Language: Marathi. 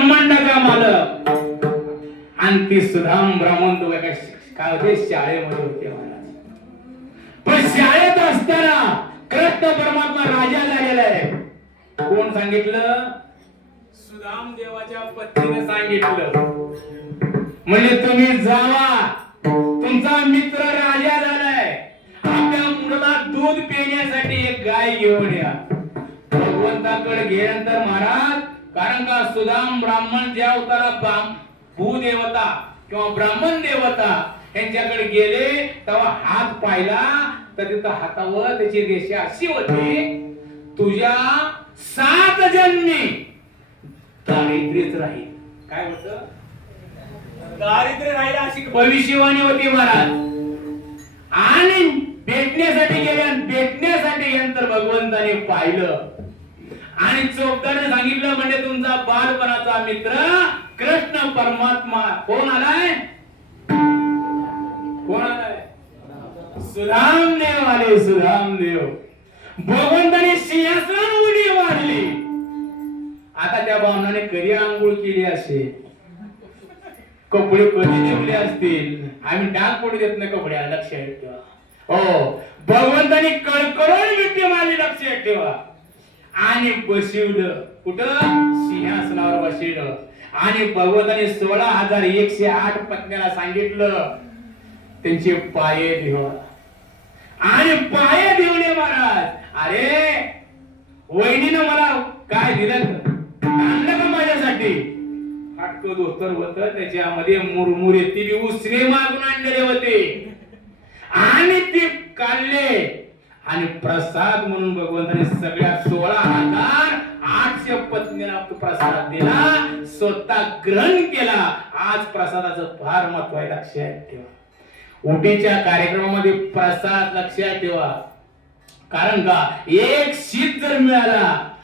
ब्रह्मांडाचा आलं. आणि ती सुधाम ब्राह्मण तो काय होते? शाळेमध्ये होते महाराज. पण शाळेत असताना कृष्ण परमात्मा राजा झालेला आहे. कोण सांगितलं? सुधाम देवाच्या पत्नीने सांगितलं. म्हणजे तुम्ही जावा. तुमचा मित्र राजा झालाय. आपल्या मुलाला दूध पिण्यासाठी एक गाय घेऊन या. भगवंताकडे गेल्यानंतर महाराज कारण का सुदाम ब्राह्मण ज्या ब्राह्म- भूदेवता किंवा ब्राह्मण देवता यांच्याकडे गेले तेव्हा हात पाहिला तर तिथं हातावर त्याची रेषा अशी होती तुझ्या सात जन्मी दारिद्र्यच राहील. काय होतं? दारिद्र्य राहील अशी भविष्यवाणी होती महाराज. आणि भेटण्यासाठी गेले आणि भेटण्यासाठी नंतर भगवंताने पाहिलं. आणि चौकदाने सांगितलं म्हणजे तुमचा बालपणाचा मित्र कृष्ण परमात्मा. कोण आलाय? कोण आलाय? सुधामदेव आले सुधामदेव. भगवंताने सिंहासन उडी मारली. आता त्या भावनाने कधी आंघोळ केली असेल? कपडे कधी ठेवले असतील? आम्ही डाग पडू देत नाही कपड्याला लक्षात ठेवा. हो भगवंताने कळकळून विद्य मारली लक्षात ठेवा. आणि बसवलं. कुठं? सिंहासनावर बसवलं. आणि भगवंताने सोळा हजार एकशे आठ पत्न्याला सांगितलं त्यांचे पाये देवा. आणि पाय देवले महाराज. अरे वहिनीनं मला काय दिलं? आणलं का माझ्यासाठी? फाटकं धोतर होत त्याच्यामध्ये मुरमुरे ती बी उसरे मागून आणलेले होते. आणि ते काढले. आणि प्रसाद म्हणून भगवंताने सगळे तू प्रसाद दिला स्वतः ग्रहण केला. आज प्रसादाचं फार महत्त्व आहे लक्षात ठेवा. उटीच्या कार्यक्रमामध्ये प्रसाद लक्षात ठेवा. कारण का? एक शीत जर मिळाला